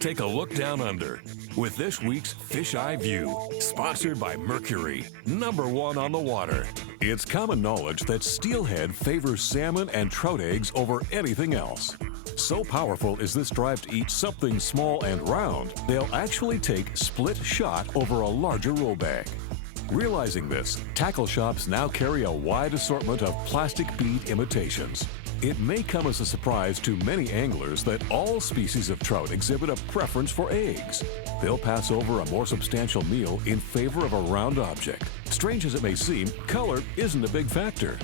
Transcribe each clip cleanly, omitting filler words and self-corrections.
Let's take a look down under with this week's Fish Eye View, sponsored by Mercury, #1 on the water. It's common knowledge that steelhead favors salmon and trout eggs over anything else. So powerful is this drive to eat something small and round, they'll actually take split shot over a larger roll bag. Realizing this, tackle shops now carry a wide assortment of plastic bead imitations. It may come as a surprise to many anglers that all species of trout exhibit a preference for eggs. They'll pass over a more substantial meal in favor of a round object. Strange as it may seem, color isn't a big factor.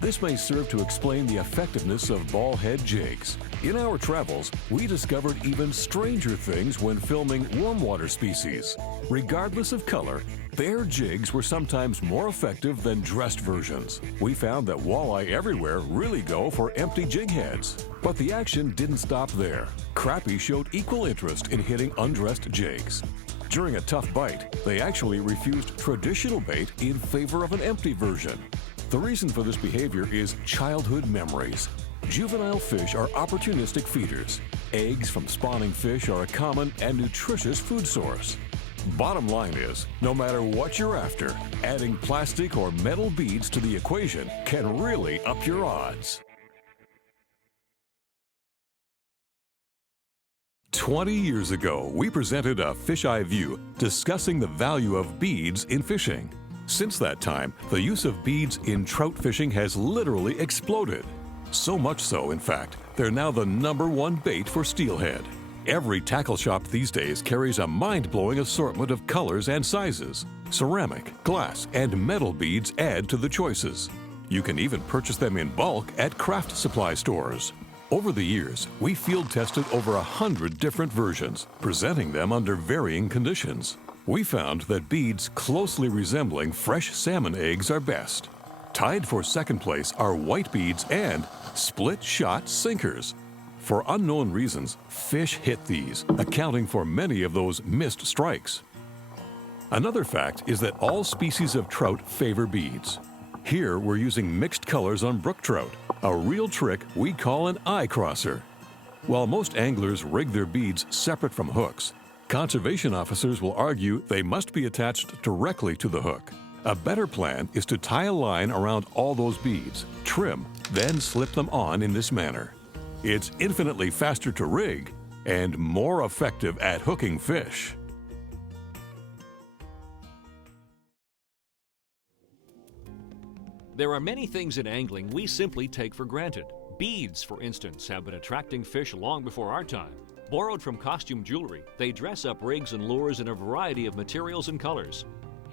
This may serve to explain the effectiveness of ball head jigs. In our travels, we discovered even stranger things when filming warm water species. Regardless of color, their jigs were sometimes more effective than dressed versions. We found that walleye everywhere really go for empty jig heads. But the action didn't stop there. Crappie showed equal interest in hitting undressed jigs. During a tough bite, they actually refused traditional bait in favor of an empty version. The reason for this behavior is childhood memories. Juvenile fish are opportunistic feeders. Eggs from spawning fish are a common and nutritious food source. Bottom line is, no matter what you're after, adding plastic or metal beads to the equation can really up your odds. 20 years ago, we presented a Fish Eye View discussing the value of beads in fishing. Since that time, the use of beads in trout fishing has literally exploded. So much so, in fact, they're now the #1 bait for steelhead. Every tackle shop these days carries a mind-blowing assortment of colors and sizes. Ceramic, glass, and metal beads add to the choices. You can even purchase them in bulk at craft supply stores. Over the years, we field-tested over 100 different versions, presenting them under varying conditions. We found that beads closely resembling fresh salmon eggs are best. Tied for second place are white beads and split-shot sinkers. For unknown reasons, fish hit these, accounting for many of those missed strikes. Another fact is that all species of trout favor beads. Here we're using mixed colors on brook trout, a real trick we call an eye crosser. While most anglers rig their beads separate from hooks, conservation officers will argue they must be attached directly to the hook. A better plan is to tie a line around all those beads, trim, then slip them on in this manner. It's infinitely faster to rig and more effective at hooking fish. There are many things in angling we simply take for granted. Beads, for instance, have been attracting fish long before our time. Borrowed from costume jewelry, they dress up rigs and lures in a variety of materials and colors.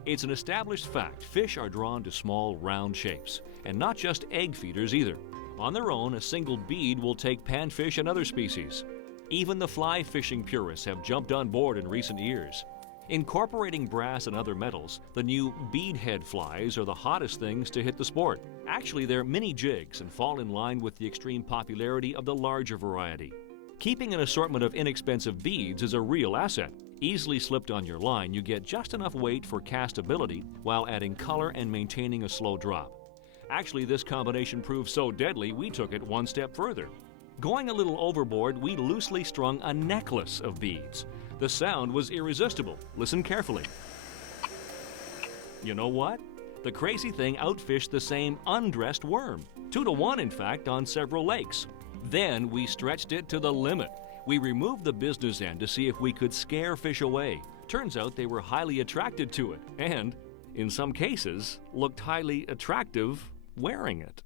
It's an established fact fish are drawn to small, round shapes, and not just egg feeders either. On their own, a single bead will take panfish and other species. Even the fly fishing purists have jumped on board in recent years. Incorporating brass and other metals, the new bead head flies are the hottest things to hit the sport. Actually, they're mini jigs and fall in line with the extreme popularity of the larger variety. Keeping an assortment of inexpensive beads is a real asset. Easily slipped on your line, you get just enough weight for castability while adding color and maintaining a slow drop. Actually, this combination proved so deadly, we took it one step further. Going a little overboard, we loosely strung a necklace of beads. The sound was irresistible. Listen carefully. You know what? The crazy thing outfished the same undressed worm. 2-to-1, in fact, on several lakes. Then we stretched it to the limit. We removed the business end to see if we could scare fish away. Turns out they were highly attracted to it and, in some cases, looked highly attractive wearing it.